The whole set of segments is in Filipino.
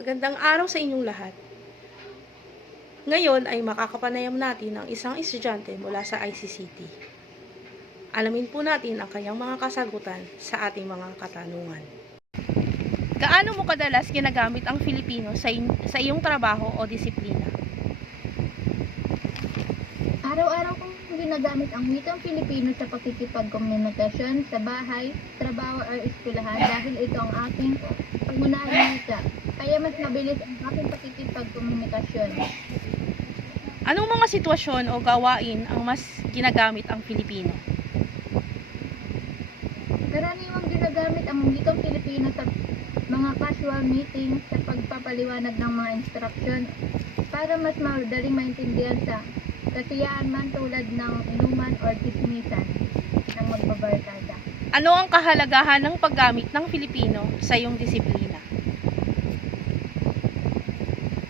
Magandang araw sa inyong lahat. Ngayon ay makakapanayam natin ang isang estudyante mula sa ICCT. Alamin po natin ang kanyang mga kasagutan sa ating mga katanungan. Gaano mo kadalas ginagamit ang Filipino sa iyong trabaho o disiplina? Araw-araw kong ginagamit ang wikang Filipino sa pakikipagkomunikasyon sa bahay, trabaho o eskwelahan dahil ito ang aking pangunahing wika. Kaya mas mabilis ang aking pakikipagkomunikasyon. Anong mga sitwasyon o gawain ang mas ginagamit ang Filipino? Karaniwang ginagamit ang wikang Filipino sa mga casual meeting sa pagpapaliwanag ng mga instruksyon para mas madaling maintindihan sa kasiyahan man tulad ng inuman o tismisan ng magbabarkada. Ano ang kahalagahan ng paggamit ng Filipino sa iyong disiplina?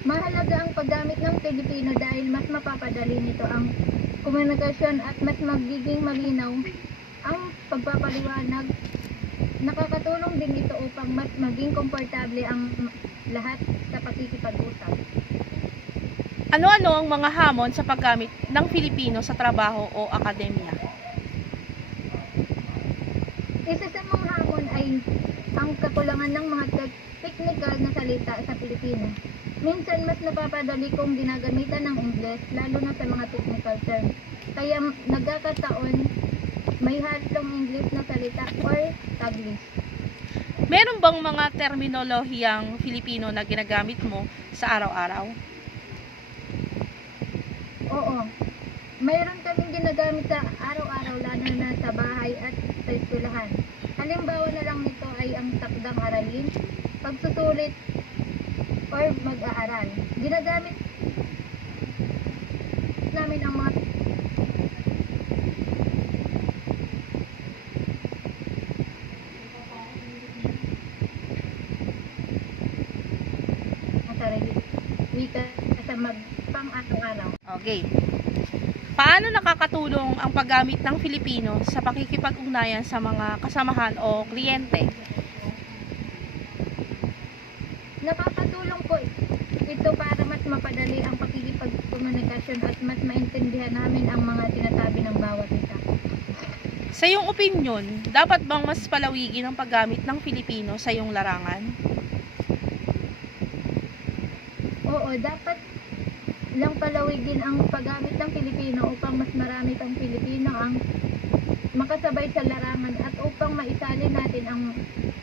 Mahalaga ang paggamit ng Filipino dahil mas mapapadali nito ang komunikasyon at mas magiging malinaw ang pagpapaliwanag. Nakakatulong din ito upang mas maging komportable ang lahat sa pakikipag-usap. Ano-ano ang mga hamon sa paggamit ng Filipino sa trabaho o akademya? Isa sa mga hamon ay ang kakulangan ng mga technical na salita sa Filipino. Minsan mas napapadali kung ginagamitan ng English, lalo na sa mga technical terms. Kaya nagkakataon may halong English na salita or Taglish. Meron bang mga terminolohiyang Filipino na ginagamit mo sa araw-araw? Oo. Mayroon kaming ginagamit sa araw-araw lalo na sa bahay at sa eskwelahan. Halimbawa na lang nito ay ang takdang aralin, pagsusulit, or mag-aaral. Ginagamit namin ang mga sarili wika sa pang-araw-araw. Okay. Paano nakakatulong ang paggamit ng Filipino sa pakikipag-ugnayan sa mga kasamahan o kliyente? Nakakatulong po ito para mas mapadali ang pakikipagkomunikasyon at mas maintindihan namin ang mga sinasabi ng bawat isa. Sa iyong opinyon, dapat bang mas palawigin ang paggamit ng Filipino sa iyong larangan? Oo, dapat lang palawigin ang paggamit ng Filipino upang mas marami pang Pilipino ang makasabay sa larangan at upang maisalin natin ang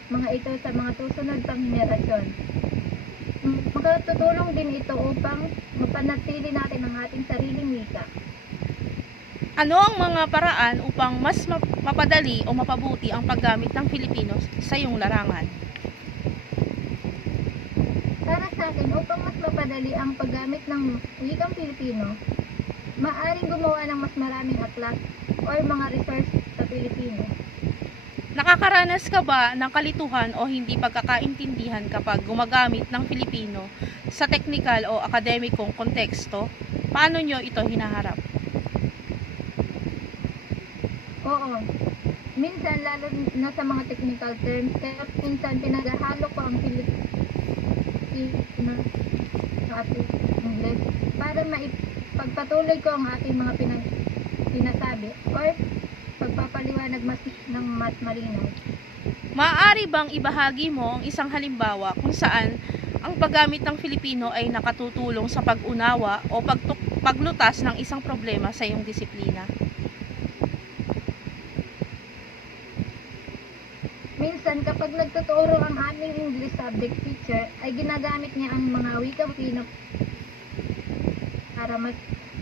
mga ito sa mga susunod pang henerasyon. Makatutulong din ito upang mapanatili natin ang ating sariling wika. Ano ang mga paraan upang mas mapadali o mapabuti ang paggamit ng Filipino sa iyong larangan? Para sa akin, upang mas mapadali ang paggamit ng wikang Filipino, maaaring gumawa ng mas maraming atlas or mga resource sa Filipino. Nakakaranas ka ba ng kalituhan o hindi pagkakaintindihan kapag gumagamit ng Filipino sa teknikal o akademikong konteksto? Paano nyo ito hinaharap? Oo. Minsan, lalo na sa mga technical terms, kaya minsan pinaghahalo ko ang Filipino sa ating English para maipagpatuloy ko ang ating mga sinasabi or pagpapaliwanag ng mas malinaw. Maaari bang ibahagi mo ang isang halimbawa kung saan ang paggamit ng Filipino ay nakatutulong sa pag-unawa o paglutas ng isang problema sa iyong disiplina? Minsan, kapag nagtuturo ang aming English subject teacher, ay ginagamit niya ang mga wikang Filipino para mas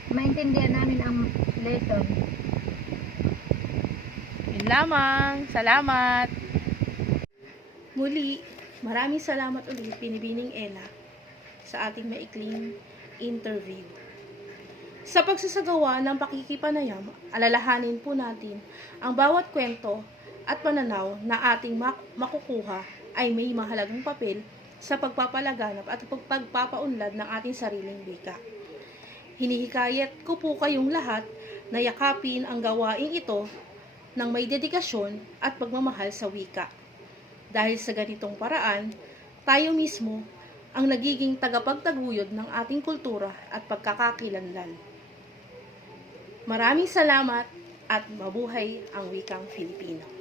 maintindihan namin ang lesson. Yun lamang. Salamat. Muli, maraming salamat ulit Binibining Ella sa ating maikling interview. Sa pagsasagawa ng pakikipanayam, alalahanin po natin ang bawat kwento at pananaw na ating makukuha ay may mahalagang papel sa pagpapalaganap at pagpapaunlad ng ating sariling wika. Hinihikayat ko po kayong lahat na yakapin ang gawaing ito ng may dedikasyon at pagmamahal sa wika. Dahil sa ganitong paraan, tayo mismo ang nagiging tagapagtaguyod ng ating kultura at pagkakakilanlan. Maraming salamat at mabuhay ang wikang Filipino.